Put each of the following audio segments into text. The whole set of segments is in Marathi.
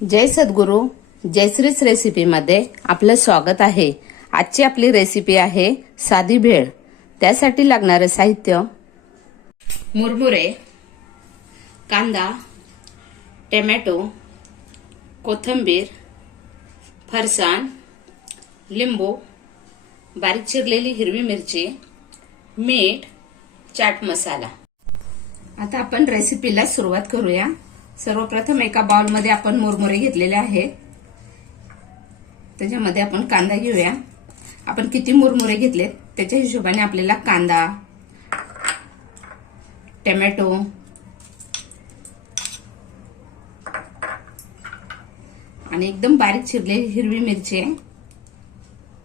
जय सद्गुरू. जयश्रीच रेसिपीमध्ये आपलं स्वागत आहे. आजची आपली रेसिपी आहे साधी भेळ. त्यासाठी लागणारे साहित्य: मुरमुरे, कांदा, टोमॅटो, कोथिंबीर, फरसाण, लिंबू, बारीक चिरलेली हिरवी मिरची, मीठ, चाट मसाला. आता आपण रेसिपीला सुरुवात करूया. सर्वप्रथम एका बाउलमध्ये आपण मुरमुरे घेतलेले आहेत. त्याच्यामध्ये आपण कांदा घेऊया. आपण किती मुरमुरे घेतलेत त्याच्या हिशोबाने आपल्याला कांदा, टोमॅटो, आणि एकदम बारीक चिरलेली हिरवी मिरची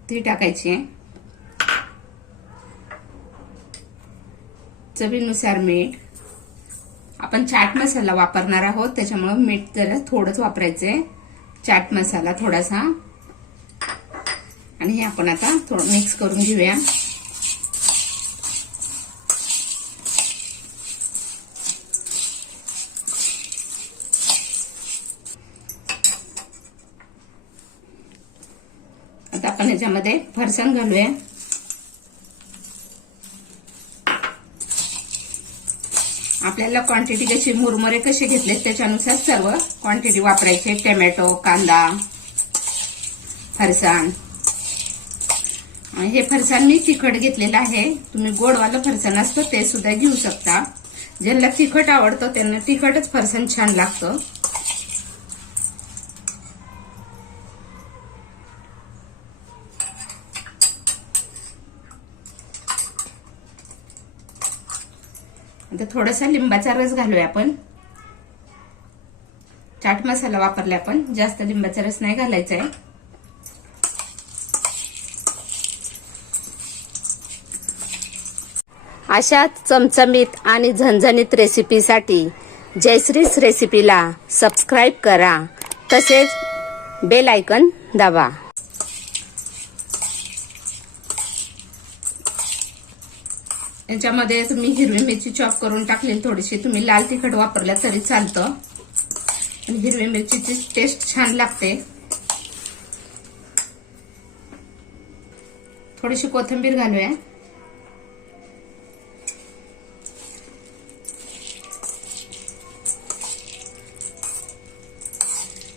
ती टाकायची. चवीनुसार मीठ. आपण चाट मसाला वापरणार आहोत त्याच्यामुळे मीठ जरा थोडंच वापरायचंय. चाट मसाला थोडासा, आणि हे आपण आता थोडं मिक्स करून घेऊया. आता आपण ह्याच्यामध्ये फरसाण घालूया. आपल्याला क्वांटिटी कशी, मुरमुरे कसे घेतले त्याच्यानुसार सर्व क्वांटिटी वापरायचे. टोमॅटो, कांदा, फरसाण. हे फरसाण मी तिखट घेतलेलं आहे. तुम्ही गोडवालं फरसाण असतं ते सुद्धा घेऊ शकता. ज्यांना तिखट आवडतं त्यांना तिखटच फरसाण छान लागतं. आता थोडासा लिंबाचा रस घालूया आपण. चाट मसाला वापरला आपण, जास्त लिंबाचा रस नाही घालायचा आहे. अशा चमचमीत आणि झणझणीत रेसिपीसाठी जयश्रीच रेसिपीला सबस्क्राईब करा, तसेच बेल आयकॉन दाबा. याच्यामध्ये तुम्ही हिरवी मिरची चॉप करून टाकली थोडीशी. तुम्ही लाल तिखट वापरला तरी चालतं, आणि हिरवी मिरचीची टेस्ट छान लागते. थोडीशी कोथिंबीर घालूया.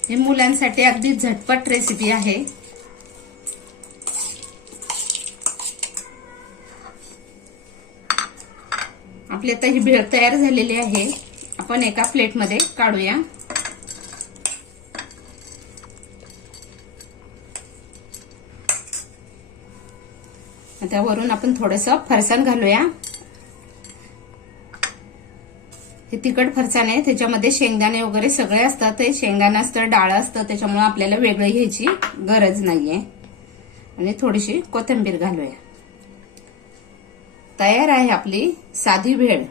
हे मुलांसाठी अगदी झटपट रेसिपी आहे. आपली आता ही भेळ तयार झालेली आहे. आपण एका प्लेटमध्ये काढूया. आता वरून आपण थोडंसं फरसाण घालूया. हे तिखट फरसाण आहे, त्याच्यामध्ये शेंगदाणे वगैरे सगळे असतात. ते शेंगदाणा असतं, डाळ असतं, त्याच्यामुळे आपल्याला वेगळं घ्यायची गरज नाहीये. आणि थोडीशी कोथिंबीर घालूया. तयार आहे आपली साधी भेळ.